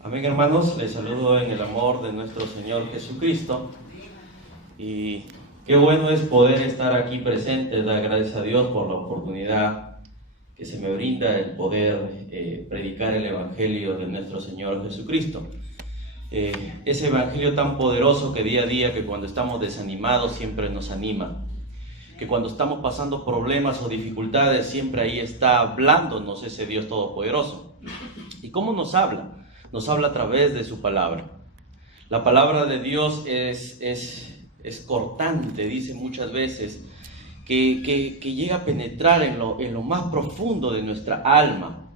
Amén, hermanos, les saludo en el amor de nuestro Señor Jesucristo. Y qué bueno es poder estar aquí presente. Dar gracias a Dios por la oportunidad que se me brinda el poder predicar el Evangelio de nuestro Señor Jesucristo. Ese Evangelio tan poderoso que día a día, que cuando estamos desanimados siempre nos anima, que cuando estamos pasando problemas o dificultades siempre ahí está hablándonos ese Dios todopoderoso. ¿Y cómo nos habla? Nos habla a través de su palabra. La palabra de Dios es cortante, dice muchas veces, que llega a penetrar en lo más profundo de nuestra alma.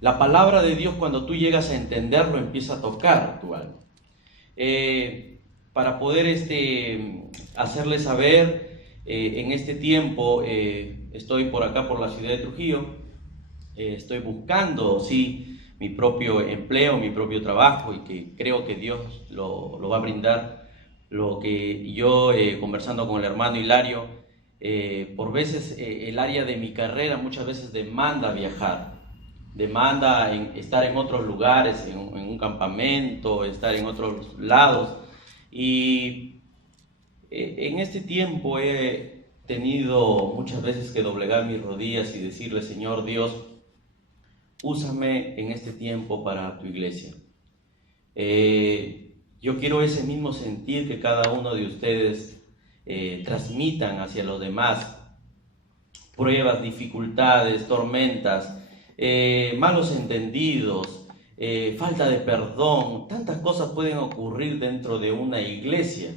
La palabra de Dios, cuando tú llegas a entenderlo, empieza a tocar tu alma. Para poder hacerles saber, en este tiempo estoy por acá, por la ciudad de Trujillo. Estoy buscando, sí, mi propio empleo, mi propio trabajo, y que creo que Dios lo va a brindar. Lo que yo, conversando con el hermano Hilario, por veces el área de mi carrera muchas veces demanda viajar, demanda estar en otros lugares, en un campamento, estar en otros lados. Y en este tiempo he tenido muchas veces que doblegar mis rodillas y decirle: Señor Dios, úsame en este tiempo para tu iglesia. Yo quiero ese mismo sentir que cada uno de ustedes transmitan hacia los demás. Pruebas, dificultades, tormentas, malos entendidos, falta de perdón, tantas cosas pueden ocurrir dentro de una iglesia,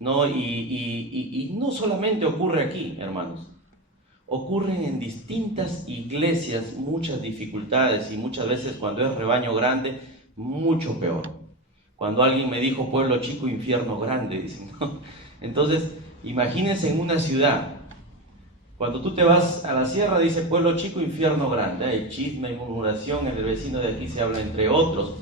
¿no? Y no solamente ocurre aquí, hermanos. Ocurren en distintas iglesias muchas dificultades, y muchas veces cuando es rebaño grande, mucho peor. Cuando alguien me dijo pueblo chico, infierno grande, dicen, ¿no? Entonces, imagínense en una ciudad. Cuando tú te vas a la sierra, dice pueblo chico, infierno grande. Hay chisme, hay murmuración, el vecino de aquí se habla entre otros,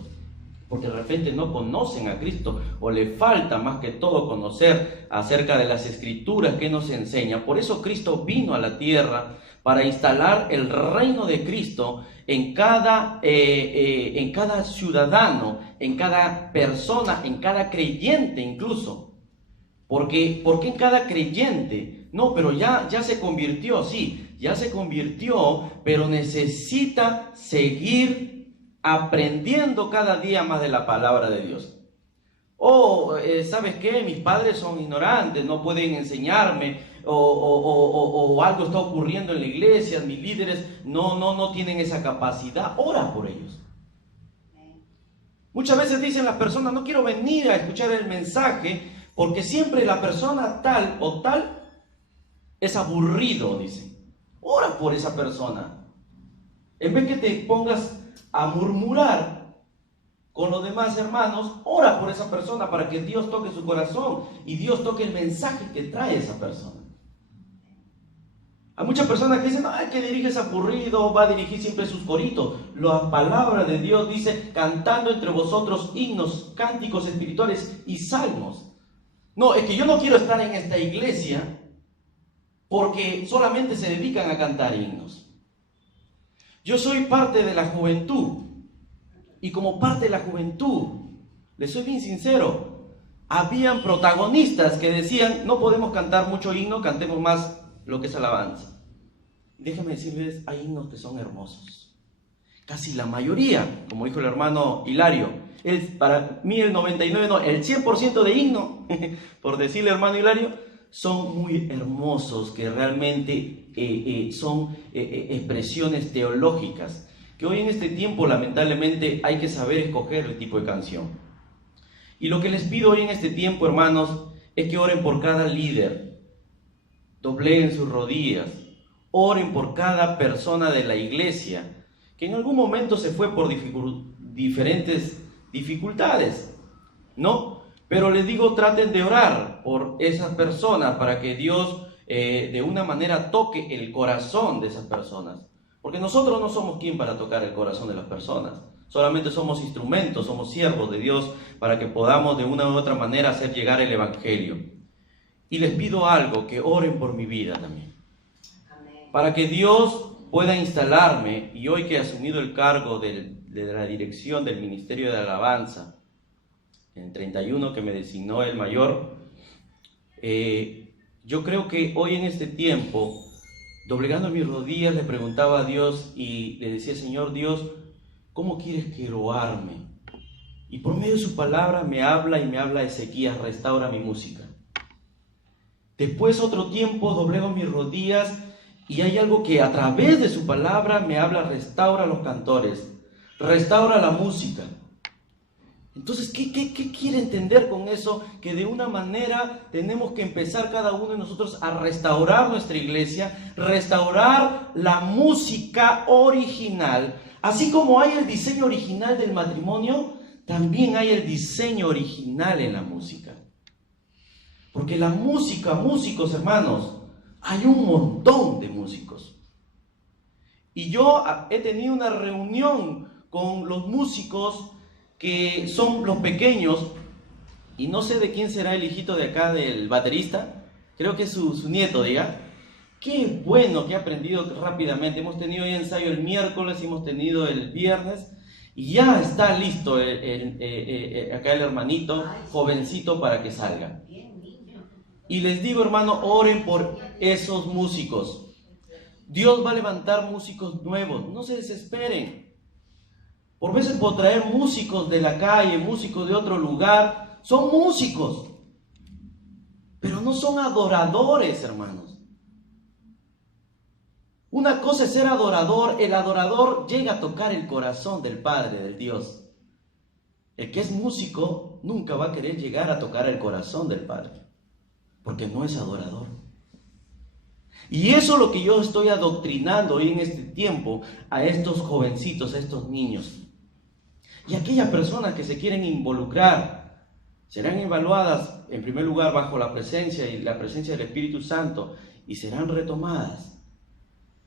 porque de repente no conocen a Cristo, o le falta más que todo conocer acerca de las Escrituras que nos enseña. Por eso Cristo vino a la tierra, para instalar el reino de Cristo en cada ciudadano, en cada persona, en cada creyente incluso. ¿Por qué en cada creyente? No, pero ya se convirtió, sí, ya se convirtió, pero necesita seguir aprendiendo cada día más de la palabra de Dios. ¿Sabes qué? Mis padres son ignorantes, no pueden enseñarme, o algo está ocurriendo en la iglesia, mis líderes no tienen esa capacidad. Ora por ellos. Muchas veces dicen las personas: no quiero venir a escuchar el mensaje, porque siempre la persona tal o tal es aburrido, dicen. Ora por esa persona. En vez que te pongas a murmurar con los demás hermanos, ora por esa persona para que Dios toque su corazón y Dios toque el mensaje que trae esa persona. Hay muchas personas que dicen: ay, que dirige es aburrido, va a dirigir siempre sus coritos. La palabra de Dios dice: cantando entre vosotros himnos, cánticos espirituales y salmos. No, es que yo no quiero estar en esta iglesia porque solamente se dedican a cantar himnos. Yo soy parte de la juventud, y como parte de la juventud, les soy bien sincero, habían protagonistas que decían: no podemos cantar mucho himno, cantemos más lo que es alabanza. Déjenme decirles, hay himnos que son hermosos. Casi la mayoría, como dijo el hermano Hilario, para mí el 99%, no, el 100% de himno, por decirle hermano Hilario, son muy hermosos, que realmente son expresiones teológicas, que hoy en este tiempo lamentablemente hay que saber escoger el tipo de canción. Y lo que les pido hoy en este tiempo, hermanos, es que oren por cada líder, dobleguen sus rodillas, oren por cada persona de la iglesia que en algún momento se fue por diferentes dificultades, ¿no? Pero les digo, traten de orar por esas personas para que Dios de una manera toque el corazón de esas personas. Porque nosotros no somos quien para tocar el corazón de las personas. Solamente somos instrumentos, somos siervos de Dios para que podamos de una u otra manera hacer llegar el Evangelio. Y les pido algo, que oren por mi vida también. Amén. Para que Dios pueda instalarme, y hoy que he asumido el cargo del de la dirección del Ministerio de Alabanza, en el 31 que me designó el mayor, yo creo que hoy en este tiempo, doblegando mis rodillas, le preguntaba a Dios y le decía: Señor Dios, ¿cómo quieres que lo arme? Y por medio de su palabra me habla Ezequías: restaura mi música. Después, otro tiempo, doblego mis rodillas y hay algo que a través de su palabra me habla: restaura los cantores, restaura la música. Entonces, ¿qué quiere entender con eso? Que de una manera tenemos que empezar cada uno de nosotros a restaurar nuestra iglesia, restaurar la música original. Así como hay el diseño original del matrimonio, también hay el diseño original en la música. Porque la música, músicos, hermanos, hay un montón de músicos. Y yo he tenido una reunión con los músicos que son los pequeños, y no sé de quién será el hijito de acá del baterista, creo que es su nieto, diga. Qué bueno que ha aprendido rápidamente. Hemos tenido hoy ensayo el miércoles, hemos tenido el viernes, y ya está listo acá el hermanito, jovencito, para que salga. Y les digo, hermano, oren por esos músicos. Dios va a levantar músicos nuevos, no se desesperen. Por veces, por traer músicos de la calle, músicos de otro lugar, son músicos, pero no son adoradores, hermanos. Una cosa es ser adorador. El adorador llega a tocar el corazón del Padre, del Dios. El que es músico nunca va a querer llegar a tocar el corazón del Padre, porque no es adorador. Y eso es lo que yo estoy adoctrinando hoy en este tiempo a estos jovencitos, a estos niños. Y aquellas personas que se quieren involucrar serán evaluadas en primer lugar bajo la presencia del Espíritu Santo y serán retomadas.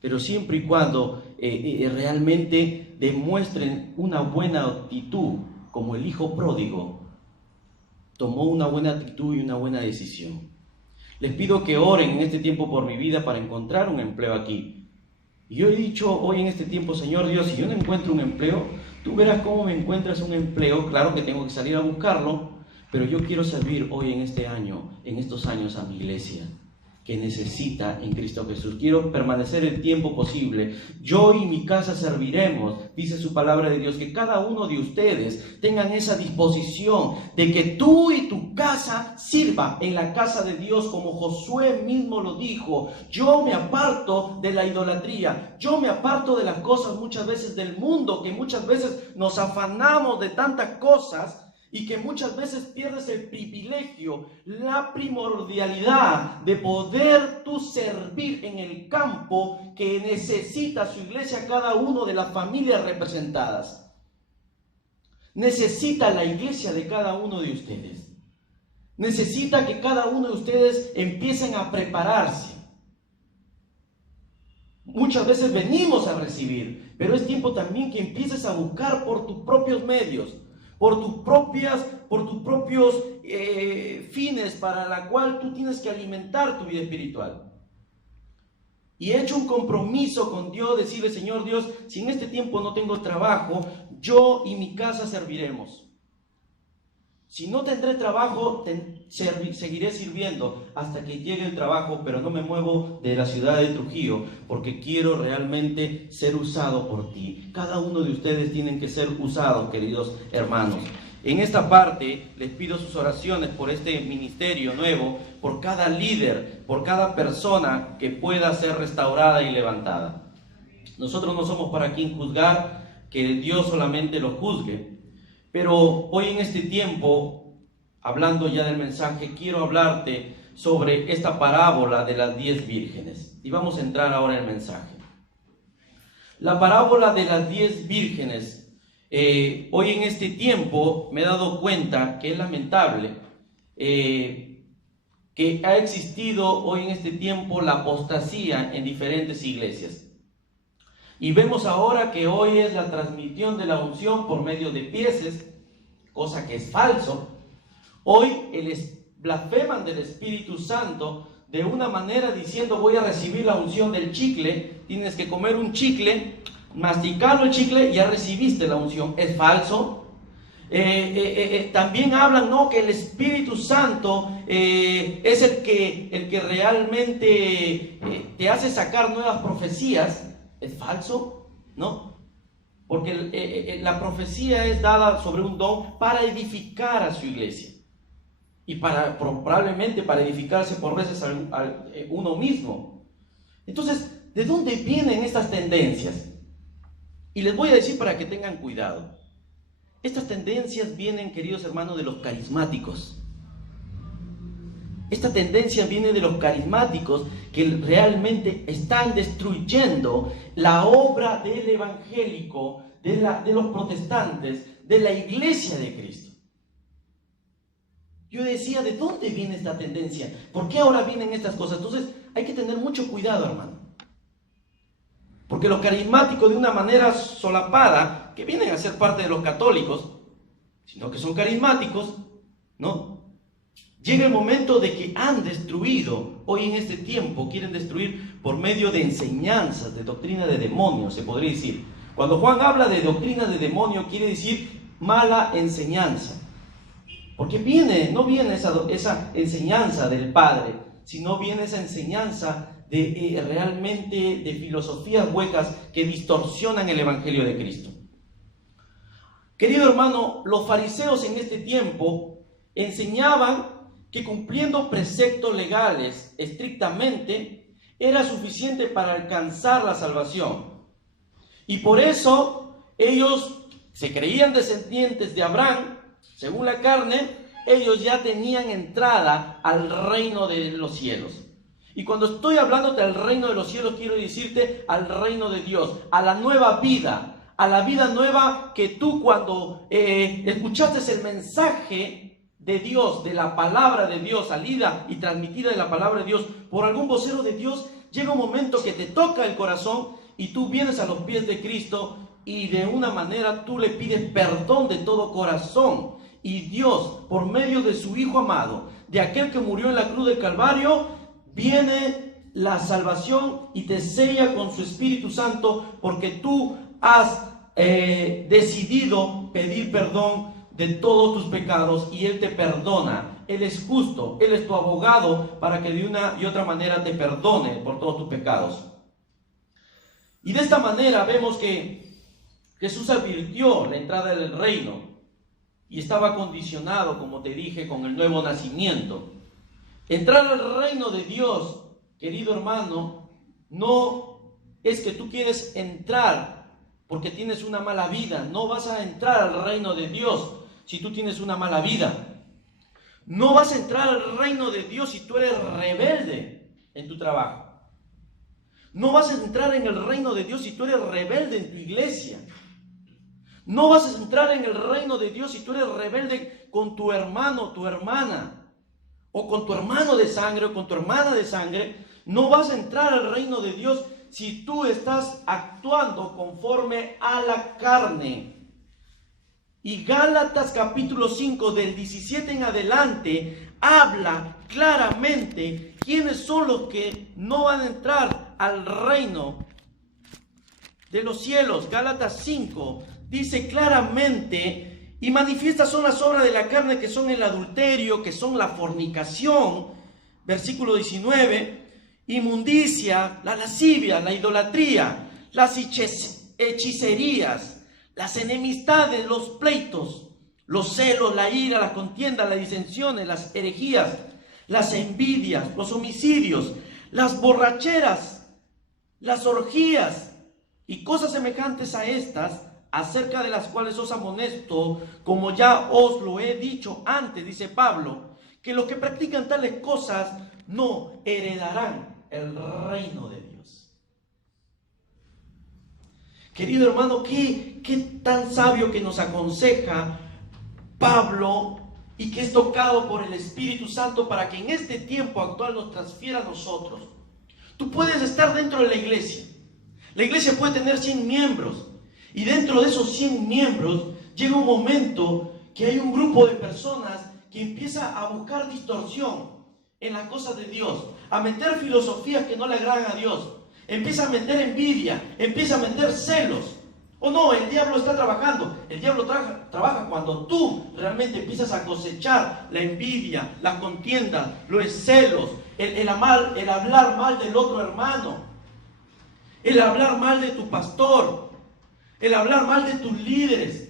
Pero siempre y cuando realmente demuestren una buena actitud, como el hijo pródigo tomó una buena actitud y una buena decisión. Les pido que oren en este tiempo por mi vida para encontrar un empleo aquí. Y yo he dicho hoy en este tiempo: Señor Dios, si yo no encuentro un empleo, tú verás cómo me encuentras un empleo. Claro que tengo que salir a buscarlo, pero yo quiero servir hoy en este año, en estos años, a mi iglesia, que necesita en Cristo Jesús. Quiero permanecer el tiempo posible. Yo y mi casa serviremos, dice su palabra de Dios. Que cada uno de ustedes tengan esa disposición de que tú y tu casa sirva en la casa de Dios, como Josué mismo lo dijo. Yo me aparto de la idolatría, yo me aparto de las cosas muchas veces del mundo, que muchas veces nos afanamos de tantas cosas y que muchas veces pierdes el privilegio, la primordialidad de poder tú servir en el campo que necesita su iglesia, cada uno de las familias representadas. Necesita la iglesia de cada uno de ustedes. Necesita que cada uno de ustedes empiecen a prepararse. Muchas veces venimos a recibir, pero es tiempo también que empieces a buscar por tus propios medios, por tus propios fines, para la cual tú tienes que alimentar tu vida espiritual. Y he hecho un compromiso con Dios, decirle: Señor Dios, si en este tiempo no tengo trabajo, yo y mi casa serviremos. Si no tendré trabajo, seguiré sirviendo hasta que llegue el trabajo, pero no me muevo de la ciudad de Trujillo, porque quiero realmente ser usado por ti. Cada uno de ustedes tienen que ser usados, queridos hermanos. En esta parte les pido sus oraciones por este ministerio nuevo, por cada líder, por cada persona que pueda ser restaurada y levantada. Nosotros no somos para quien juzgar, que Dios solamente lo juzgue. Pero hoy en este tiempo, hablando ya del mensaje, quiero hablarte sobre esta parábola de las 10 vírgenes. Y vamos a entrar ahora en el mensaje. La parábola de las 10 vírgenes, hoy en este tiempo me he dado cuenta que es lamentable que ha existido hoy en este tiempo la apostasía en diferentes iglesias. Y vemos ahora que hoy es la transmisión de la unción por medio de pieces, cosa que es falso. Hoy blasfeman del Espíritu Santo de una manera diciendo: voy a recibir la unción del chicle, tienes que comer un chicle masticarlo el chicle, ya recibiste la unción. Es falso. También hablan, ¿no?, que el Espíritu Santo es el que realmente te hace sacar nuevas profecías. Es falso, ¿no? Porque la profecía es dada sobre un don para edificar a su iglesia y probablemente para edificarse por veces uno mismo. Entonces, ¿de dónde vienen estas tendencias? Y les voy a decir para que tengan cuidado. Estas tendencias vienen, queridos hermanos, de los carismáticos. Esta tendencia viene de los carismáticos que realmente están destruyendo la obra del evangélico, de los protestantes, de la iglesia de Cristo. Yo decía, ¿de dónde viene esta tendencia? ¿Por qué ahora vienen estas cosas? Entonces hay que tener mucho cuidado, hermano. Porque los carismáticos, de una manera solapada, que vienen a ser parte de los católicos, sino que son carismáticos, ¿no? Llega el momento de que han destruido, hoy en este tiempo quieren destruir por medio de enseñanzas, de doctrina de demonios, se podría decir. Cuando Juan habla de doctrina de demonio, quiere decir mala enseñanza. Porque no viene esa enseñanza del Padre, sino viene esa enseñanza realmente de filosofías huecas que distorsionan el Evangelio de Cristo. Querido hermano, los fariseos en este tiempo enseñaban que cumpliendo preceptos legales estrictamente era suficiente para alcanzar la salvación. Y por eso ellos se creían descendientes de Abraham, según la carne, ellos ya tenían entrada al reino de los cielos. Y cuando estoy hablando del reino de los cielos, quiero decirte al reino de Dios, a la nueva vida, a la vida nueva que tú cuando escuchaste el mensaje de Dios, de la palabra de Dios, salida y transmitida de la palabra de Dios por algún vocero de Dios, llega un momento que te toca el corazón y tú vienes a los pies de Cristo y de una manera tú le pides perdón de todo corazón. Y Dios, por medio de su Hijo amado, de aquel que murió en la cruz del Calvario, viene la salvación y te sella con su Espíritu Santo porque tú has decidido pedir perdón de todos tus pecados y Él te perdona. Él es justo, Él es tu abogado para que de una y otra manera te perdone por todos tus pecados. Y de esta manera vemos que Jesús advirtió la entrada del reino y estaba condicionado, como te dije, con el nuevo nacimiento. Entrar al reino de Dios, querido hermano, no es que tú quieres entrar porque tienes una mala vida. No vas a entrar al reino de Dios si tú tienes una mala vida. No vas a entrar al reino de Dios si tú eres rebelde en tu trabajo. No vas a entrar en el reino de Dios si tú eres rebelde en tu iglesia. No vas a entrar en el reino de Dios si tú eres rebelde con tu hermano, tu hermana, o con tu hermano de sangre o con tu hermana de sangre. No vas a entrar al reino de Dios si tú estás actuando conforme a la carne. Y Gálatas capítulo 5 del 17 en adelante habla claramente quiénes son los que no van a entrar al reino de los cielos. Gálatas 5 dice claramente: y manifiestas son las obras de la carne, que son el adulterio, que son la fornicación, versículo 19, inmundicia, la lascivia, la idolatría, las hechicerías, las enemistades, los pleitos, los celos, la ira, la contienda, las disensiones, las herejías, las envidias, los homicidios, las borracheras, las orgías y cosas semejantes a estas, acerca de las cuales os amonesto, como ya os lo he dicho antes, dice Pablo, que los que practican tales cosas no heredarán el reino de Dios. Querido hermano, qué tan sabio que nos aconseja Pablo y que es tocado por el Espíritu Santo para que en este tiempo actual nos transfiera a nosotros. Tú puedes estar dentro de la iglesia. La iglesia puede tener 100 miembros. Y dentro de esos 100 miembros llega un momento que hay un grupo de personas que empieza a buscar distorsión en las cosas de Dios, a meter filosofías que no le agradan a Dios. empieza a meter envidia, empieza a meter celos. O no, el diablo está trabajando. El diablo trabaja cuando tú realmente empiezas a cosechar la envidia, la contienda, los celos, el hablar mal del otro hermano, el hablar mal de tu pastor, el hablar mal de tus líderes.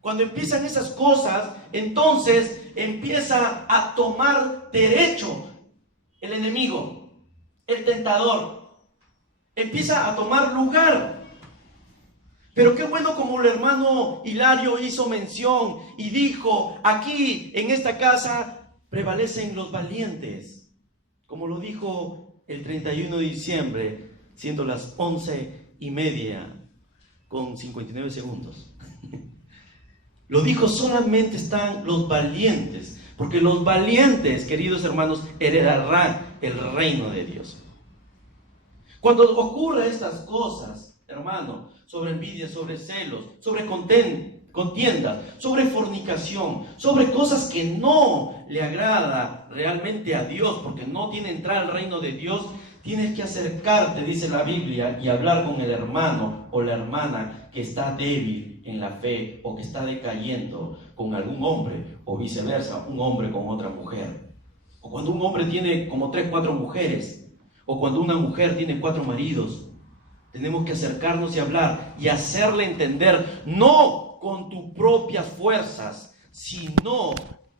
Cuando empiezan esas cosas, entonces empieza a tomar derecho el enemigo, el tentador. Empieza a tomar lugar. Pero qué bueno como el hermano Hilario hizo mención y dijo, aquí en esta casa prevalecen los valientes. Como lo dijo el 31 de diciembre, siendo las 11:30 con 59 segundos. Lo dijo, solamente están los valientes, porque los valientes, queridos hermanos, heredarán el reino de Dios. Cuando ocurren estas cosas, hermano, sobre envidia, sobre celos, sobre contiendas, sobre fornicación, sobre cosas que no le agrada realmente a Dios, porque no tiene entrada al reino de Dios, tienes que acercarte, dice la Biblia, y hablar con el hermano o la hermana que está débil en la fe o que está decayendo con algún hombre, o viceversa, un hombre con otra mujer. O cuando un hombre tiene como 3, 4 mujeres, o cuando una mujer tiene 4 maridos, tenemos que acercarnos y hablar y hacerle entender, no con tus propias fuerzas, sino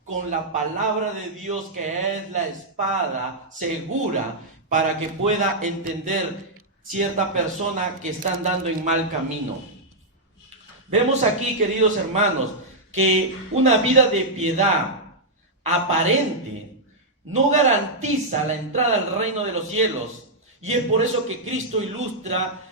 con la palabra de Dios, que es la espada segura, para que pueda entender cierta persona que está andando en mal camino. Vemos aquí, queridos hermanos, que una vida de piedad aparente no garantiza la entrada al reino de los cielos, y es por eso que Cristo ilustra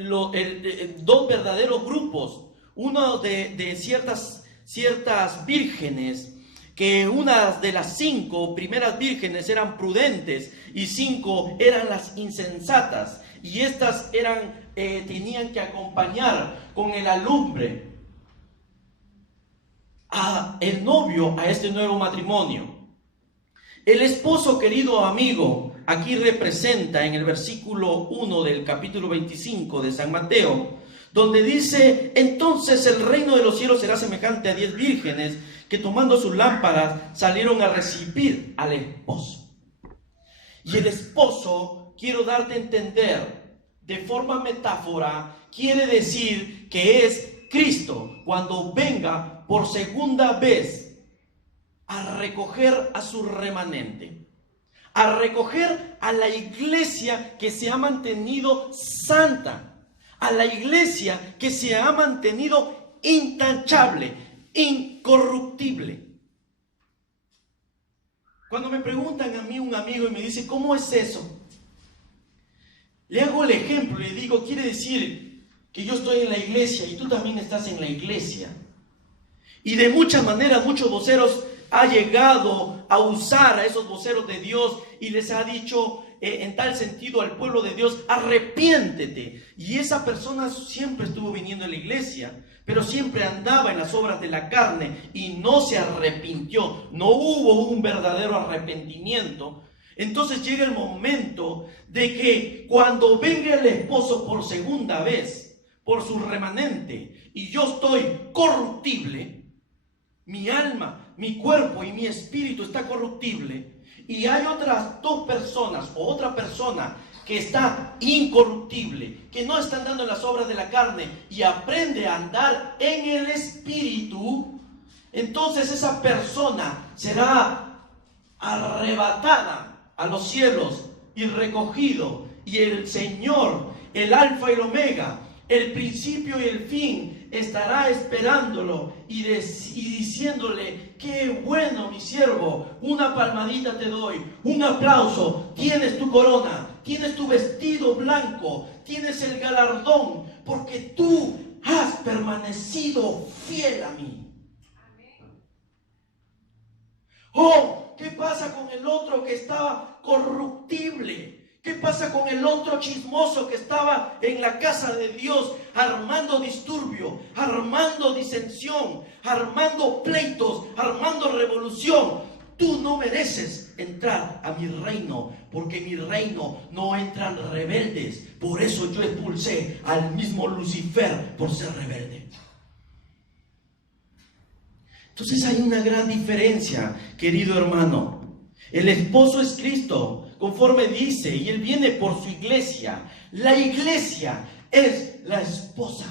dos verdaderos grupos. Uno de ciertas vírgenes, que unas de las 5 primeras vírgenes eran prudentes y 5 eran las insensatas, y estas tenían que acompañar con el alumbre a el novio a este nuevo matrimonio. El esposo, querido amigo, aquí representa en el versículo 1 del capítulo 25 de San Mateo, donde dice: entonces el reino de los cielos será semejante a 10 vírgenes que tomando sus lámparas salieron a recibir al esposo. Y el esposo, quiero darte a entender, de forma metáfora, quiere decir que es Cristo cuando venga por segunda vez a recoger a su remanente, a recoger a la iglesia que se ha mantenido santa, a la iglesia que se ha mantenido intachable, incorruptible. Cuando me preguntan a mí un amigo y me dice, ¿cómo es eso? Le hago el ejemplo y le digo, quiere decir que yo estoy en la iglesia y tú también estás en la iglesia. Y de muchas maneras, muchos voceros han llegado a usar a esos voceros de Dios y les ha dicho en tal sentido al pueblo de Dios, arrepiéntete. Y esa persona siempre estuvo viniendo a la iglesia, pero siempre andaba en las obras de la carne y no se arrepintió. No hubo un verdadero arrepentimiento. Entonces llega el momento de que cuando venga el esposo por segunda vez, por su remanente, y yo estoy corruptible, mi alma, mi cuerpo y mi espíritu está corruptible, y hay otras 2 personas o otra persona que está incorruptible, que no está andando en las obras de la carne y aprende a andar en el espíritu, entonces esa persona será arrebatada a los cielos y recogido, y el Señor, el alfa y el omega, el principio y el fin, estará esperándolo y diciéndole: qué bueno, mi siervo, una palmadita te doy, un aplauso, tienes tu corona, tienes tu vestido blanco, tienes el galardón, porque tú has permanecido fiel a mí. Oh, ¿qué pasa con el otro que estaba corruptible? ¿Qué pasa con el otro chismoso que estaba en la casa de Dios armando disturbio, armando disensión, armando pleitos, armando revolución? tú no mereces entrar a mi reino, porque en mi reino no entran rebeldes. Por eso yo expulsé al mismo Lucifer por ser rebelde. Entonces hay una gran diferencia, querido hermano. El esposo es Cristo, conforme dice, y Él viene por su iglesia. La iglesia es la esposa.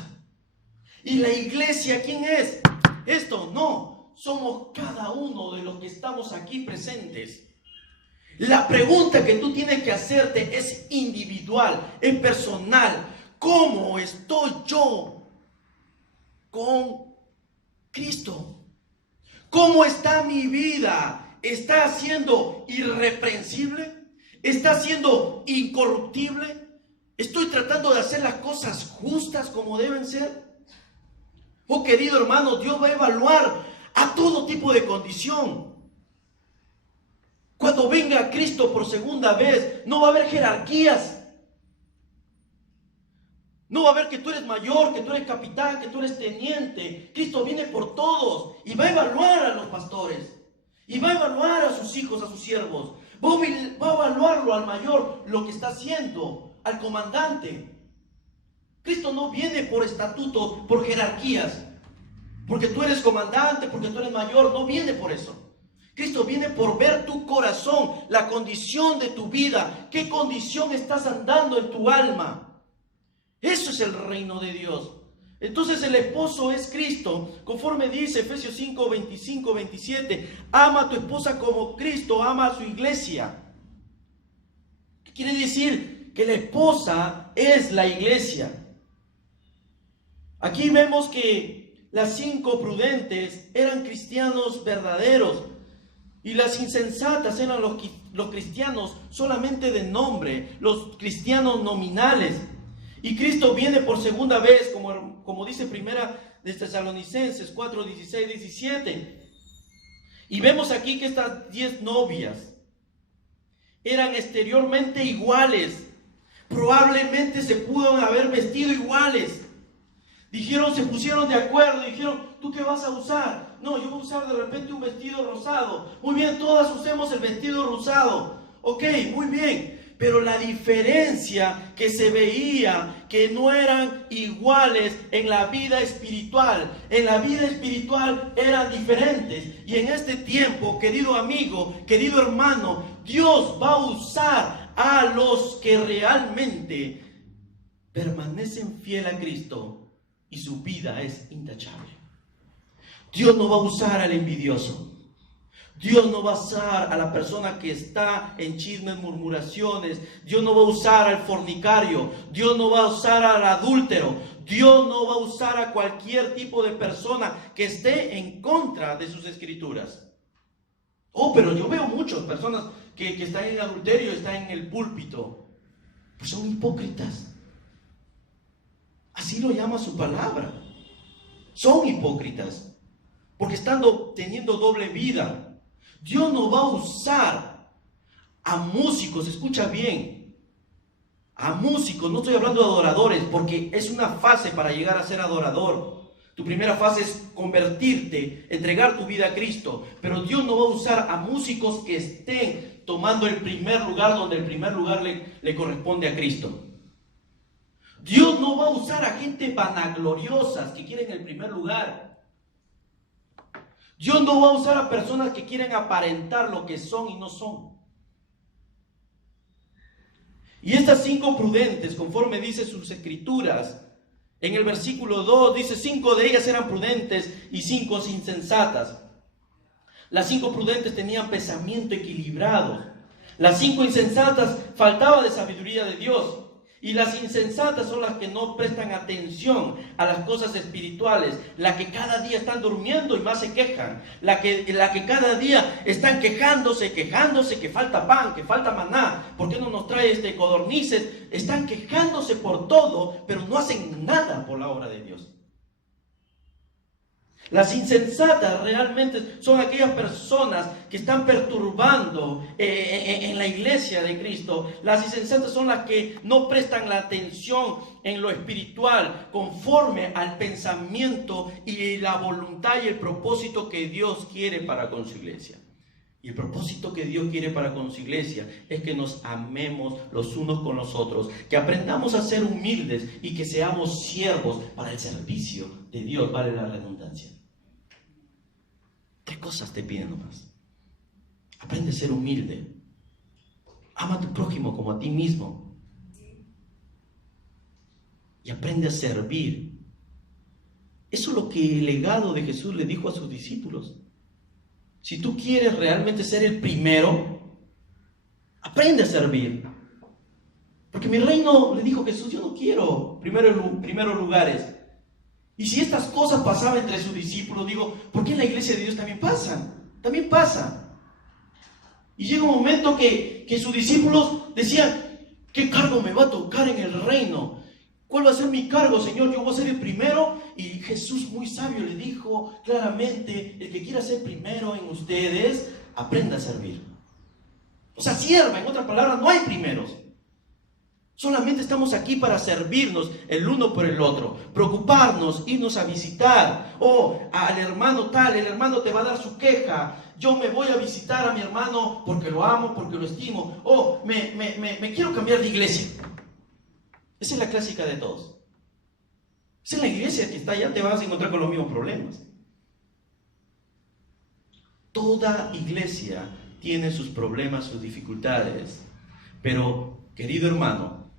¿Y la iglesia quién es? Esto no, somos cada uno de los que estamos aquí presentes. La pregunta que tú tienes que hacerte es individual, es personal. ¿Cómo estoy yo con Cristo? ¿Cómo está mi vida? ¿Está siendo irreprensible? ¿Está siendo incorruptible? ¿Estoy tratando de hacer las cosas justas como deben ser? Oh, querido hermano, Dios va a evaluar a todo tipo de condición. Cuando venga Cristo por segunda vez, no va a haber jerarquías. No va a haber que tú eres mayor, que tú eres capitán, que tú eres teniente. Cristo viene por todos y va a evaluar a los pastores. Y va a evaluar a sus hijos, a sus siervos. Va a evaluarlo al mayor, lo que está haciendo, al comandante. Cristo no viene por estatuto, por jerarquías. Porque tú eres comandante, porque tú eres mayor, no viene por eso. Cristo viene por ver tu corazón, la condición de tu vida. ¿Qué condición estás andando en tu alma? Eso es el reino de Dios. Entonces el esposo es Cristo, conforme dice Efesios 5, 25, 27. Ama a tu esposa como Cristo ama a su iglesia. ¿Qué quiere decir? Que la esposa es la iglesia. Aquí vemos que las 5 prudentes eran cristianos verdaderos y las insensatas eran los cristianos solamente de nombre, los cristianos nominales. Y Cristo viene por segunda vez, como dice primera de Tesalonicenses 4, 16, 17. Y vemos aquí que estas 10 novias eran exteriormente iguales. Probablemente se pudieron haber vestido iguales. Se pusieron de acuerdo y dijeron, ¿tú qué vas a usar? No, yo voy a usar de repente un vestido rosado. Muy bien, todas usemos el vestido rosado. Ok, muy bien. Pero la diferencia que se veía, que no eran iguales en la vida espiritual. En la vida espiritual eran diferentes. Y en este tiempo, querido amigo, querido hermano, Dios va a usar a los que realmente permanecen fiel a Cristo y su vida es intachable. Dios no va a usar al envidioso. Dios no va a usar a la persona que está en chismes, murmuraciones. Dios no va a usar al fornicario. Dios no va a usar al adúltero. Dios no va a usar a cualquier tipo de persona que esté en contra de sus escrituras. Oh, pero yo veo muchas personas que están en adulterio, están en el púlpito. Pues son hipócritas. Así lo llama su palabra. Son hipócritas. Porque están teniendo doble vida. Dios no va a usar a músicos, escucha bien, a músicos, no estoy hablando de adoradores, porque es una fase para llegar a ser adorador. Tu primera fase es convertirte, entregar tu vida a Cristo, pero Dios no va a usar a músicos que estén tomando el primer lugar donde el primer lugar le corresponde a Cristo. Dios no va a usar a gente vanagloriosas que quieren el primer lugar. Dios no va a usar a personas que quieren aparentar lo que son y no son. Y estas 5 prudentes, conforme dice sus escrituras, en el versículo 2 dice 5 de ellas eran prudentes y 5 insensatas. Las 5 prudentes tenían pensamiento equilibrado. Las 5 insensatas faltaba de sabiduría de Dios. Y las insensatas son las que no prestan atención a las cosas espirituales, las que cada día están durmiendo y más se quejan, la que cada día están quejándose que falta pan, que falta maná, ¿por qué no nos trae codornices? Están quejándose por todo, pero no hacen nada por la obra de Dios. Las insensatas realmente son aquellas personas que están perturbando en la iglesia de Cristo. Las insensatas son las que no prestan la atención en lo espiritual conforme al pensamiento y la voluntad y el propósito que Dios quiere para con su iglesia. Y el propósito que Dios quiere para con su iglesia es que nos amemos los unos con los otros, que aprendamos a ser humildes y que seamos siervos para el servicio de Dios, vale la redundancia. 3 cosas te piden nomás. Aprende a ser humilde. Ama a tu prójimo como a ti mismo. Y aprende a servir. Eso es lo que el legado de Jesús le dijo a sus discípulos. Si tú quieres realmente ser el primero, aprende a servir. Porque mi reino, le dijo Jesús, yo no quiero primeros lugares. Y si estas cosas pasaban entre sus discípulos, digo, ¿por qué en la iglesia de Dios también pasan? También pasa. Y llega un momento que sus discípulos decían, ¿qué cargo me va a tocar en el reino? ¿Cuál va a ser mi cargo, Señor? Yo voy a ser el primero. Y Jesús, muy sabio, le dijo claramente, el que quiera ser primero en ustedes, aprenda a servir. O sea, sierva, en otras palabras, no hay primeros. Solamente estamos aquí para servirnos el uno por el otro, preocuparnos, irnos a visitar. Al hermano tal, el hermano te va a dar su queja. Yo me voy a visitar a mi hermano porque lo amo, porque lo estimo. Me quiero cambiar de iglesia. Esa es la clásica de todos. Esa es la iglesia que está allá, te vas a encontrar con los mismos problemas. Toda iglesia tiene sus problemas, sus dificultades. Pero, querido hermano,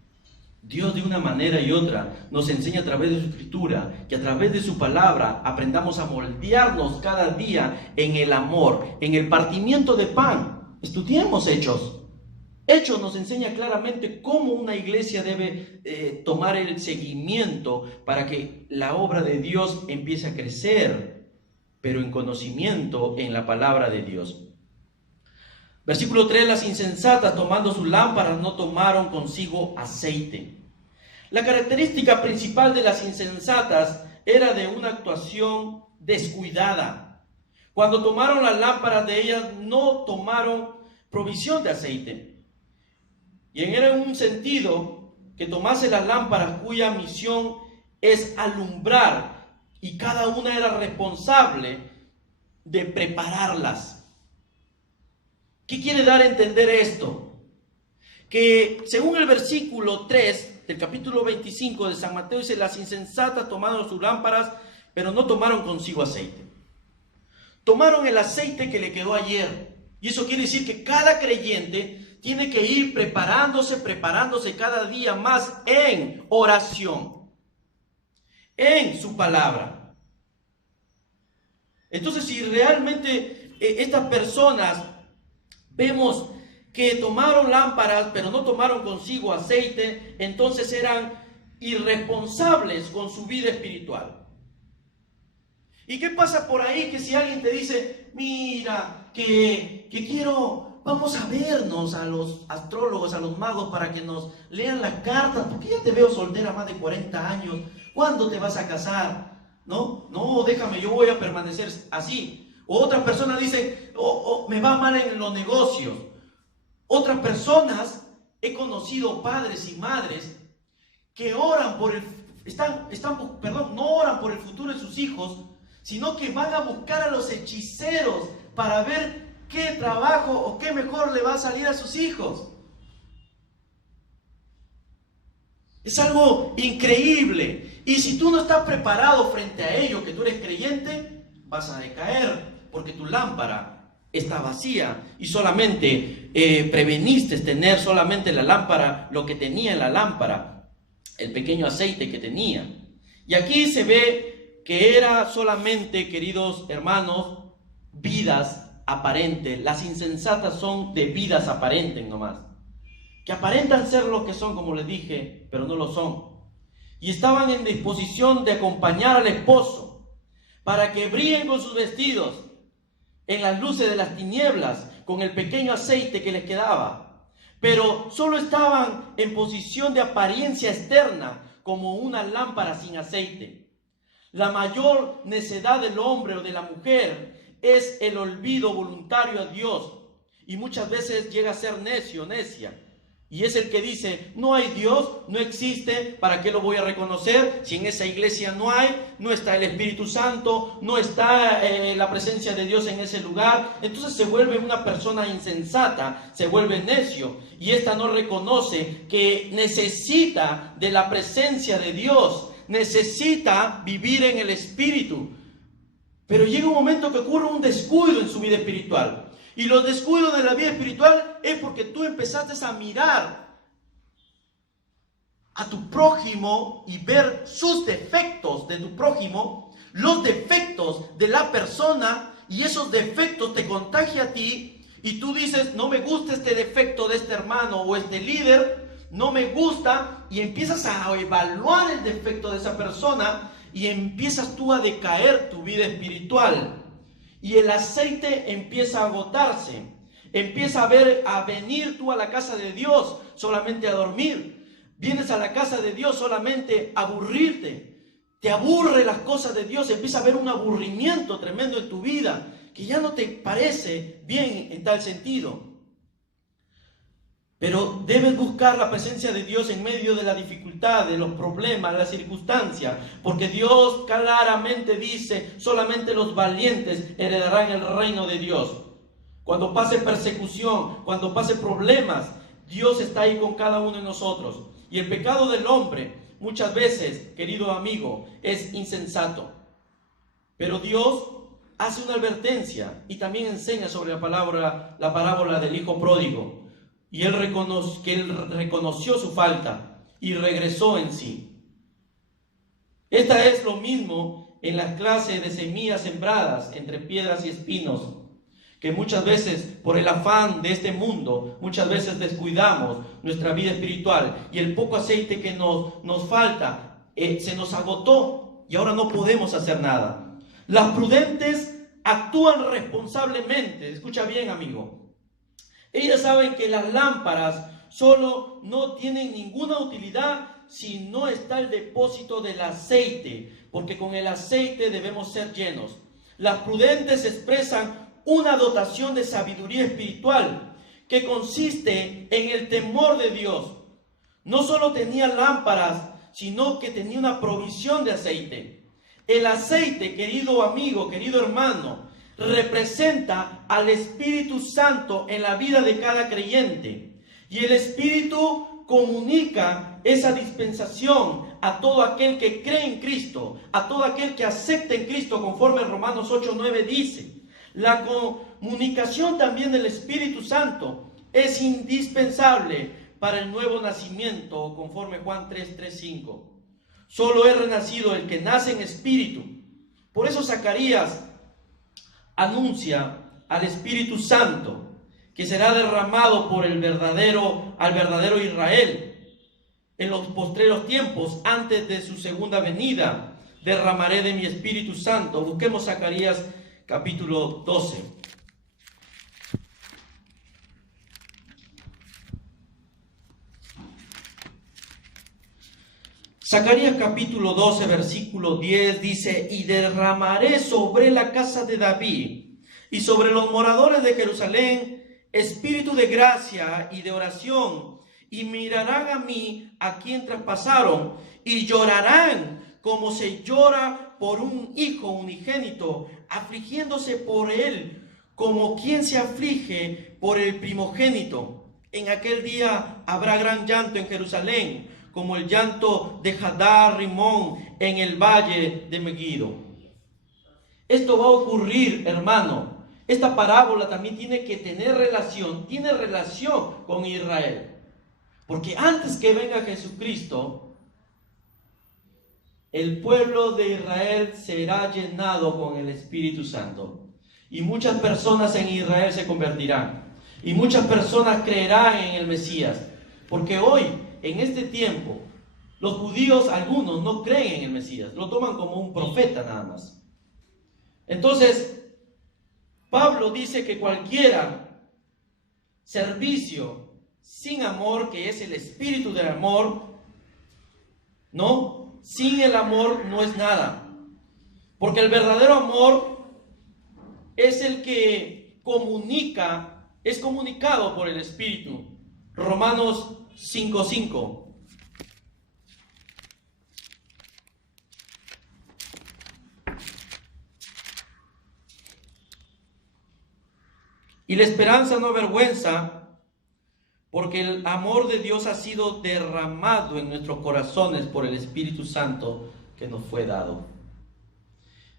Dios de una manera y otra nos enseña a través de su escritura, que a través de su palabra aprendamos a moldearnos cada día en el amor, en el partimiento de pan. Estudiemos Hechos. Hechos nos enseña claramente cómo una iglesia debe tomar el seguimiento para que la obra de Dios empiece a crecer, pero en conocimiento en la palabra de Dios. Versículo 3, las insensatas tomando sus lámparas no tomaron consigo aceite. La característica principal de las insensatas era de una actuación descuidada. Cuando tomaron las lámparas de ellas no tomaron provisión de aceite. Y era en un sentido que tomase las lámparas cuya misión es alumbrar y cada una era responsable de prepararlas. ¿Qué quiere dar a entender esto? Que según el versículo 3 del capítulo 25 de San Mateo dice, las insensatas tomaron sus lámparas, pero no tomaron consigo aceite. Tomaron el aceite que le quedó ayer. Y eso quiere decir que cada creyente tiene que ir preparándose cada día más en oración, en su palabra. Entonces, si realmente estas personas vemos que tomaron lámparas, pero no tomaron consigo aceite, entonces eran irresponsables con su vida espiritual. ¿Y qué pasa por ahí? Que si alguien te dice, mira, que quiero, vamos a vernos a los astrólogos, a los magos, para que nos lean las cartas, porque ya te veo soltera más de 40 años, ¿cuándo te vas a casar? No, déjame, yo voy a permanecer así. O otras personas dicen, me va mal en los negocios. Otras personas, he conocido padres y madres que oran por no oran por el futuro de sus hijos, sino que van a buscar a los hechiceros para ver qué trabajo o qué mejor le va a salir a sus hijos. Es algo increíble. Y si tú no estás preparado frente a ello, que tú eres creyente, vas a decaer, porque tu lámpara está vacía y solamente preveniste tener solamente la lámpara, lo que tenía en la lámpara, el pequeño aceite que tenía. Y aquí se ve que era solamente, queridos hermanos, vidas aparentes. Las insensatas son de vidas aparentes nomás, que aparentan ser lo que son, como les dije, pero no lo son. Y estaban en disposición de acompañar al esposo para que brillen con sus vestidos en las luces de las tinieblas, con el pequeño aceite que les quedaba. Pero solo estaban en posición de apariencia externa, como una lámpara sin aceite. La mayor necedad del hombre o de la mujer es el olvido voluntario a Dios, y muchas veces llega a ser necio, necia. Y es el que dice, no hay Dios, no existe, ¿para qué lo voy a reconocer? Si en esa iglesia no está el Espíritu Santo, no está la presencia de Dios en ese lugar. Entonces se vuelve una persona insensata, se vuelve necio. Y esta no reconoce que necesita de la presencia de Dios, necesita vivir en el Espíritu. Pero llega un momento que ocurre un descuido en su vida espiritual. Y los descuidos de la vida espiritual es porque tú empezaste a mirar a tu prójimo y ver sus defectos de tu prójimo, los defectos de la persona, y esos defectos te contagian a ti, y tú dices, no me gusta este defecto de este hermano o este líder, no me gusta, y empiezas a evaluar el defecto de esa persona, y empiezas tú a decaer tu vida espiritual. Y el aceite empieza a agotarse. Empieza a venir tú a la casa de Dios solamente a dormir. Vienes a la casa de Dios solamente a aburrirte. Te aburre las cosas de Dios. Empieza a haber un aburrimiento tremendo en tu vida que ya no te parece bien en tal sentido. Pero debes buscar la presencia de Dios en medio de la dificultad, de los problemas, de las circunstancias, porque Dios claramente dice, solamente los valientes heredarán el reino de Dios. Cuando pase persecución, cuando pase problemas, Dios está ahí con cada uno de nosotros. Y el pecado del hombre, muchas veces, querido amigo, es insensato. Pero Dios hace una advertencia y también enseña sobre la parábola del hijo pródigo. Y él reconoció su falta y regresó en sí. Esta es lo mismo en las clases de semillas sembradas entre piedras y espinos, que muchas veces por el afán de este mundo, muchas veces descuidamos nuestra vida espiritual y el poco aceite que nos falta se nos agotó y ahora no podemos hacer nada. Las prudentes actúan responsablemente. Escucha bien, amigo. Ellas saben que las lámparas solo no tienen ninguna utilidad si no está el depósito del aceite, porque con el aceite debemos ser llenos. Las prudentes expresan una dotación de sabiduría espiritual que consiste en el temor de Dios. No solo tenía lámparas, sino que tenía una provisión de aceite. El aceite, querido amigo, querido hermano, representa al Espíritu Santo en la vida de cada creyente. Y el Espíritu comunica esa dispensación a todo aquel que cree en Cristo, a todo aquel que acepta en Cristo, conforme Romanos 8:9 dice. La comunicación también del Espíritu Santo es indispensable para el nuevo nacimiento, conforme Juan 3:5. Solo es renacido el que nace en espíritu. Por eso Zacarías anuncia al Espíritu Santo que será derramado por al verdadero Israel en los postreros tiempos, antes de su segunda venida. Derramaré de mi Espíritu Santo. Busquemos Zacarías capítulo 12. Zacarías capítulo 12, versículo 10 dice: y derramaré sobre la casa de David y sobre los moradores de Jerusalén espíritu de gracia y de oración, y mirarán a mí a quien traspasaron, y llorarán como se llora por un hijo unigénito, afligiéndose por él como quien se aflige por el primogénito. En aquel día habrá gran llanto en Jerusalén, como el llanto de Hadar Rimón en el valle de Megiddo. Esto va a ocurrir, hermano. Esta parábola también tiene relación con Israel. Porque antes que venga Jesucristo, el pueblo de Israel será llenado con el Espíritu Santo. Y muchas personas en Israel se convertirán. Y muchas personas creerán en el Mesías. Porque hoy, en este tiempo, los judíos, algunos, no creen en el Mesías. Lo toman como un profeta nada más. Entonces, Pablo dice que cualquiera servicio sin amor, que es el espíritu del amor, ¿no? Sin el amor no es nada. Porque el verdadero amor es el que comunica, es comunicado por el Espíritu. Romanos 5:5. Y la esperanza no avergüenza, porque el amor de Dios ha sido derramado en nuestros corazones por el Espíritu Santo que nos fue dado.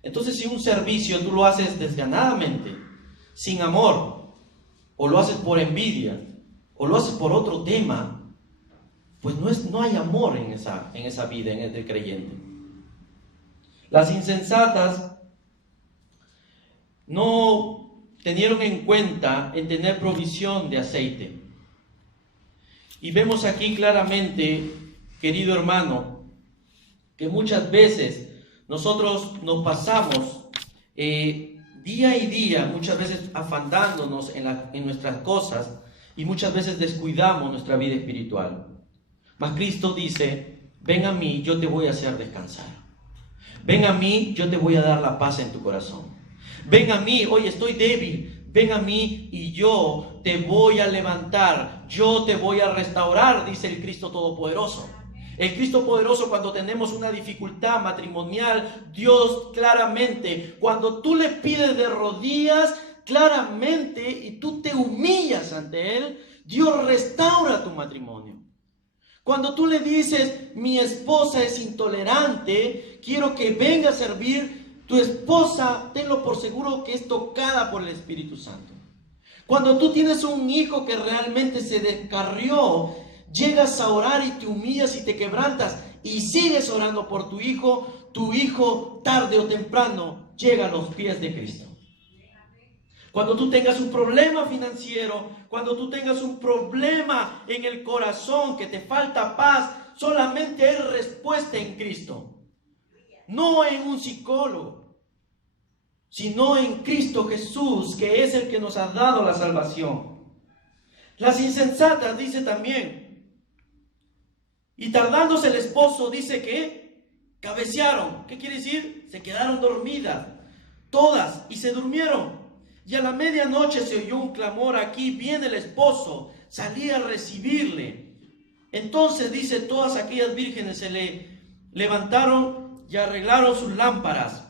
Entonces, si un servicio tú lo haces desganadamente, sin amor, o lo haces por envidia, o lo haces por otro tema, pues no hay amor en esa vida, en el creyente. Las insensatas no tenieron en cuenta en tener provisión de aceite. Y vemos aquí claramente, querido hermano, que muchas veces nosotros nos pasamos día y día, muchas veces afanándonos en nuestras cosas, y muchas veces descuidamos nuestra vida espiritual. Mas Cristo dice: ven a mí, yo te voy a hacer descansar. Ven a mí, yo te voy a dar la paz en tu corazón. Ven a mí, hoy estoy débil. Ven a mí y yo te voy a levantar. Yo te voy a restaurar, dice el Cristo Todopoderoso. El Cristo Poderoso, cuando tenemos una dificultad matrimonial, Dios claramente, cuando tú le pides de rodillas, claramente, y tú te humillas ante Él, Dios restaura tu matrimonio. Cuando tú le dices: mi esposa es intolerante, quiero que venga a servir, tu esposa, tenlo por seguro que es tocada por el Espíritu Santo. Cuando tú tienes un hijo que realmente se descarrió, llegas a orar y te humillas y te quebrantas y sigues orando por tu hijo tarde o temprano llega a los pies de Cristo. Cuando tú tengas un problema financiero, cuando tú tengas un problema en el corazón, que te falta paz, solamente hay respuesta en Cristo. No en un psicólogo, sino en Cristo Jesús, que es el que nos ha dado la salvación. Las insensatas, dice también, y tardándose el esposo, dice que cabecearon. ¿Qué quiere decir? Se quedaron dormidas, todas, y se durmieron. Y a la medianoche se oyó un clamor: aquí viene el esposo. Salí a recibirle. Entonces, dice, todas aquellas vírgenes se le levantaron y arreglaron sus lámparas.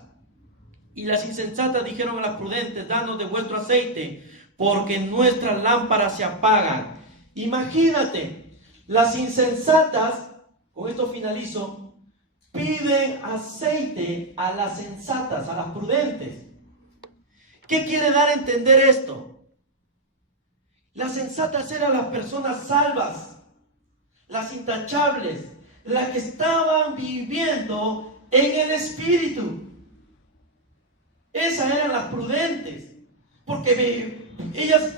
Y las insensatas dijeron a las prudentes: danos de vuestro aceite, porque nuestras lámparas se apagan. Imagínate, las insensatas, con esto finalizo, piden aceite a las sensatas, a las prudentes. ¿Qué quiere dar a entender esto? Las sensatas eran las personas salvas, las intachables, las que estaban viviendo en el Espíritu. Esas eran las prudentes, porque ellas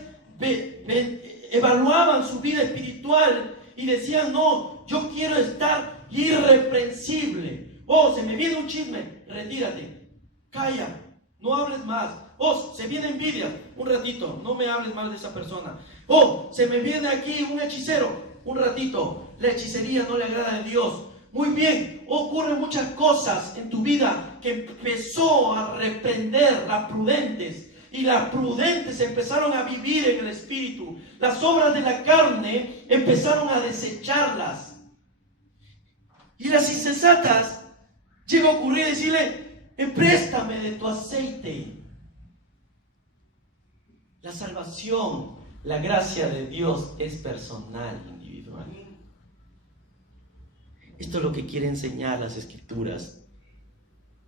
evaluaban su vida espiritual y decían: no, yo quiero estar irreprensible. Oh, se me viene un chisme, retírate, calla, no hables más. Oh, se viene envidia, un ratito, no me hables mal de esa persona. Oh, se me viene aquí un hechicero, un ratito, la hechicería no le agrada a Dios. Muy bien, ocurren muchas cosas en tu vida que empezó a reprender las prudentes, y las prudentes empezaron a vivir en el Espíritu. Las obras de la carne empezaron a desecharlas. Y las insensatas llegó a ocurrir y decirle: préstame de tu aceite. La salvación, la gracia de Dios es personal, individual. Esto es lo que quiere enseñar las Escrituras.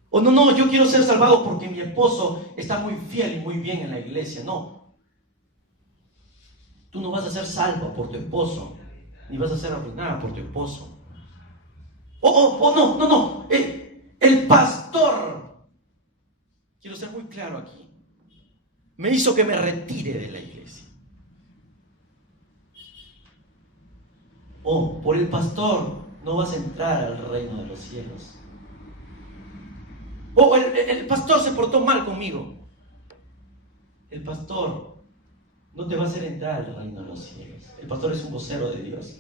O no, yo quiero ser salvado porque mi esposo está muy fiel y muy bien en la iglesia. No. Tú no vas a ser salvo por tu esposo, ni vas a ser arruinada por tu esposo. No. El pastor, quiero ser muy claro aquí, me hizo que me retire de la iglesia. Por el pastor no vas a entrar al reino de los cielos. El pastor se portó mal conmigo. El pastor no te va a hacer entrar al reino de los cielos. El pastor es un vocero de Dios.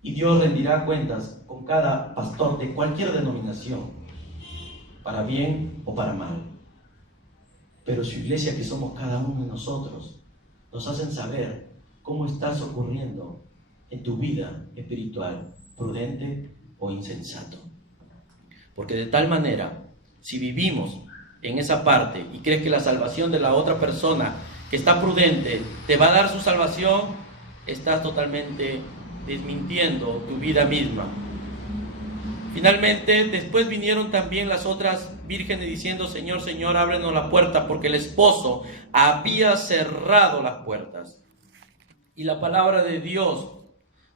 Y Dios rendirá cuentas con cada pastor de cualquier denominación, para bien o para mal. Pero su iglesia, que somos cada uno de nosotros, nos hacen saber cómo estás ocurriendo en tu vida espiritual, prudente o insensato. Porque de tal manera, si vivimos en esa parte y crees que la salvación de la otra persona que está prudente te va a dar su salvación, estás totalmente desmintiendo tu vida misma. Finalmente, después vinieron también las otras vírgenes diciendo: Señor, Señor, ábrenos la puerta, porque el esposo había cerrado las puertas. Y la palabra de Dios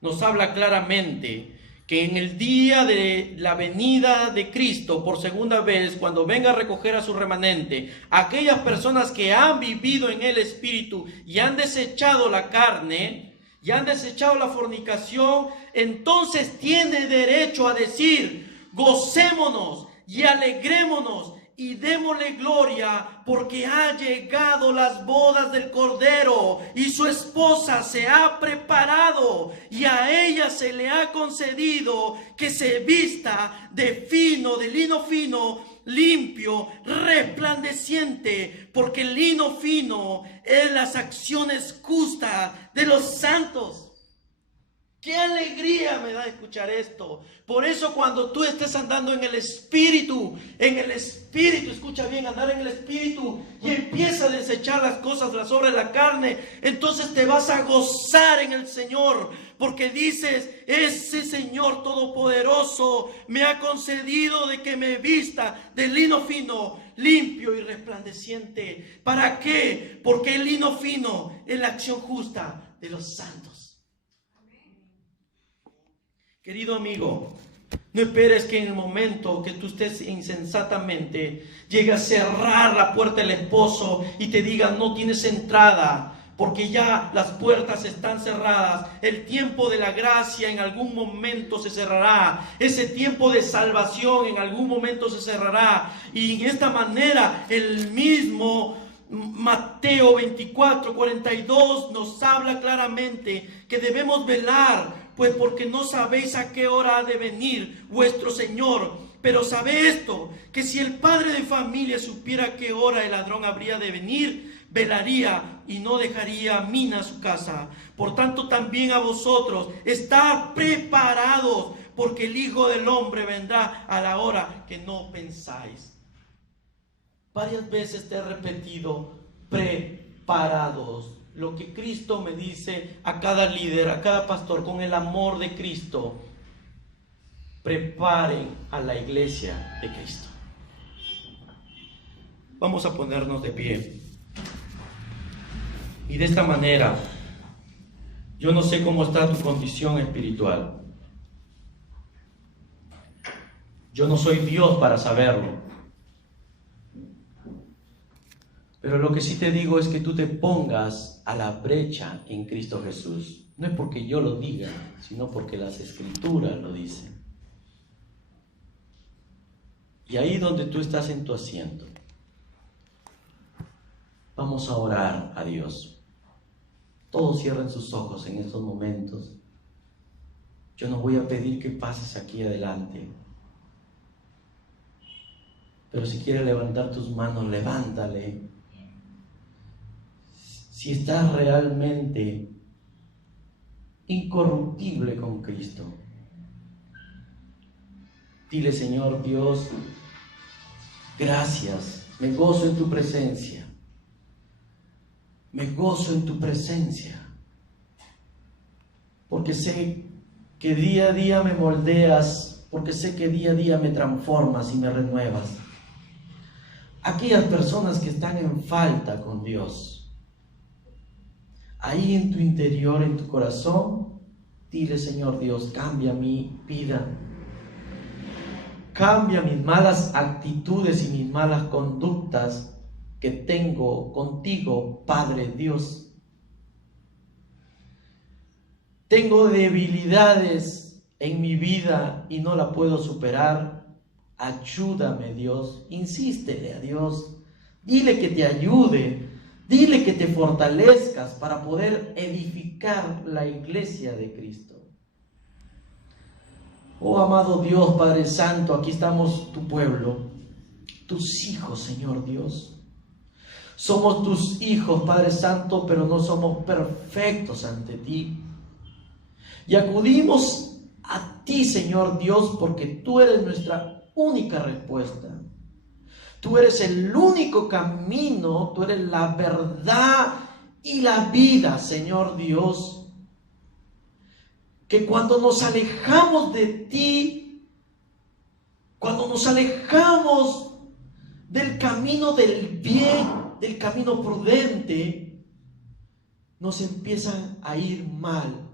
nos habla claramente que en el día de la venida de Cristo por segunda vez, cuando venga a recoger a su remanente, aquellas personas que han vivido en el Espíritu y han desechado la carne, y han desechado la fornicación, entonces tiene derecho a decir: gocémonos y alegrémonos y démosle gloria, porque ha llegado las bodas del Cordero y su esposa se ha preparado, y a ella se le ha concedido que se vista de lino fino, limpio, resplandeciente, porque el lino fino es las acciones justas de los santos. ¡Qué alegría me da escuchar esto! Por eso, cuando tú estés andando en el Espíritu, escucha bien, andar en el Espíritu, y empieza a desechar las cosas, las obras de la carne, entonces te vas a gozar en el Señor, porque dices: ese Señor Todopoderoso me ha concedido de que me vista de lino fino, limpio y resplandeciente. ¿Para qué? Porque el lino fino es la acción justa de los santos. Querido amigo, no esperes que en el momento que tú estés insensatamente llegue a cerrar la puerta del esposo y te diga: no tienes entrada, porque ya las puertas están cerradas. El tiempo de la gracia en algún momento se cerrará. Ese tiempo de salvación en algún momento se cerrará. Y en esta manera el mismo Mateo 24:42 nos habla claramente que debemos velar, pues porque no sabéis a qué hora ha de venir vuestro Señor. Pero sabe esto, que si el padre de familia supiera a qué hora el ladrón habría de venir, velaría y no dejaría mina a su casa. Por tanto, también a vosotros, estad preparados, porque el Hijo del Hombre vendrá a la hora que no pensáis. Varias veces te he repetido: preparados. Lo que Cristo me dice a cada líder, a cada pastor, con el amor de Cristo: preparen a la iglesia de Cristo. Vamos a ponernos de pie. Y de esta manera, yo no sé cómo está tu condición espiritual. Yo no soy Dios para saberlo. Pero lo que sí te digo es que tú te pongas a la brecha en Cristo Jesús. No es porque yo lo diga, sino porque las Escrituras lo dicen. Y ahí donde tú estás en tu asiento, vamos a orar a Dios. Todos cierren sus ojos en estos momentos. Yo no voy a pedir que pases aquí adelante. Pero si quieres levantar tus manos, levántale. Si estás realmente incorruptible con Cristo, dile: Señor Dios, gracias, me gozo en tu presencia. Me gozo en tu presencia, porque sé que día a día me moldeas, porque sé que día a día me transformas y me renuevas. Aquellas personas que están en falta con Dios, ahí en tu interior, en tu corazón, dile: Señor Dios, cambia mi vida, cambia mis malas actitudes y mis malas conductas que tengo contigo, Padre Dios. Tengo debilidades en mi vida y no la puedo superar. Ayúdame, Dios. Insístele a Dios. Dile que te ayude. Dile que te fortalezcas para poder edificar la iglesia de Cristo. Oh amado Dios, Padre Santo, aquí estamos tu pueblo, tus hijos, Señor Dios. Somos tus hijos, Padre Santo, pero no somos perfectos ante ti. Y acudimos a ti, Señor Dios, porque tú eres nuestra única respuesta. Tú eres el único camino, tú eres la verdad y la vida, Señor Dios. Que cuando nos alejamos de ti, cuando nos alejamos del camino del bien, del camino prudente, nos empiezan a ir mal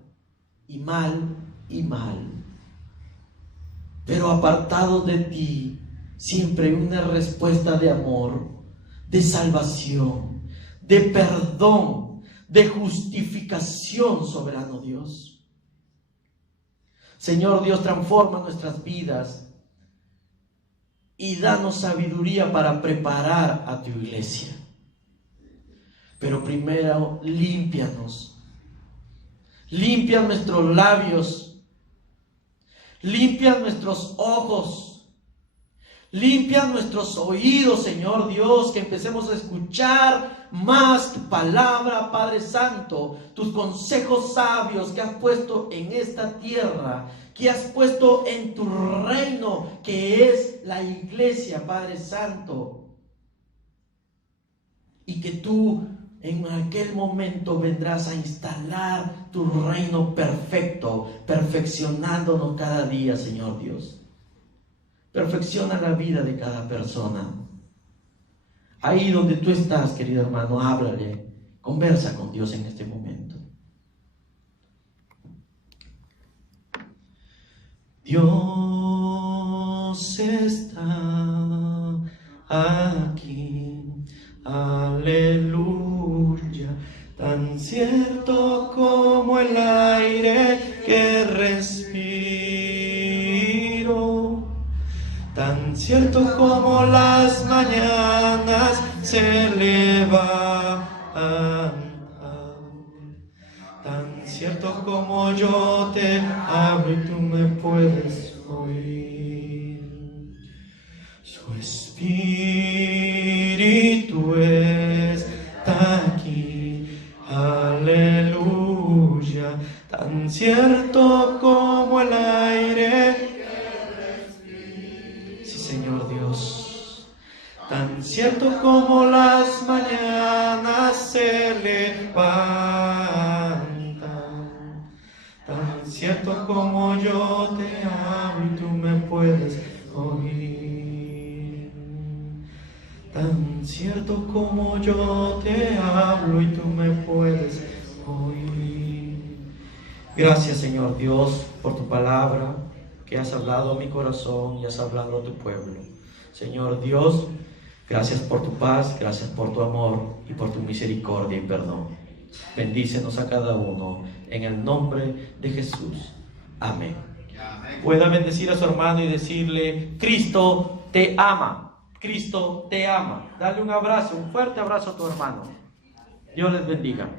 y mal y mal. Pero apartados de ti, siempre hay una respuesta de amor, de salvación, de perdón, de justificación, soberano Dios. Señor Dios, transforma nuestras vidas y danos sabiduría para preparar a tu iglesia. Pero primero, límpianos. Limpia nuestros labios. Limpia nuestros ojos. Limpia nuestros oídos, Señor Dios, que empecemos a escuchar más tu palabra, Padre Santo, tus consejos sabios que has puesto en esta tierra, que has puesto en tu reino, que es la iglesia, Padre Santo. Y que tú en aquel momento vendrás a instalar tu reino perfecto, perfeccionándonos cada día, Señor Dios. Perfecciona la vida de cada persona. Ahí donde tú estás, querido hermano, háblale, conversa con Dios en este momento. Dios está aquí, aleluya, tan cierto como el aire que respiro, tan cierto como las mañanas se levantan, tan cierto como yo te hablo y tú me puedes oír. Su Espíritu está aquí, aleluya, tan cierto como el aire. Sí, Señor Dios, tan cierto como las mañanas se levantan, tan cierto como yo te amo y tú me puedes oír, tan cierto como yo te hablo y tú me puedes oír. Gracias, Señor Dios, por tu palabra que has hablado a mi corazón y has hablado a tu pueblo. Señor Dios, gracias por tu paz, gracias por tu amor y por tu misericordia y perdón. Bendícenos a cada uno en el nombre de Jesús. Amén. Pueda bendecir a su hermano y decirle: Cristo te ama, Cristo te ama. Dale un abrazo, un fuerte abrazo a tu hermano. Dios les bendiga.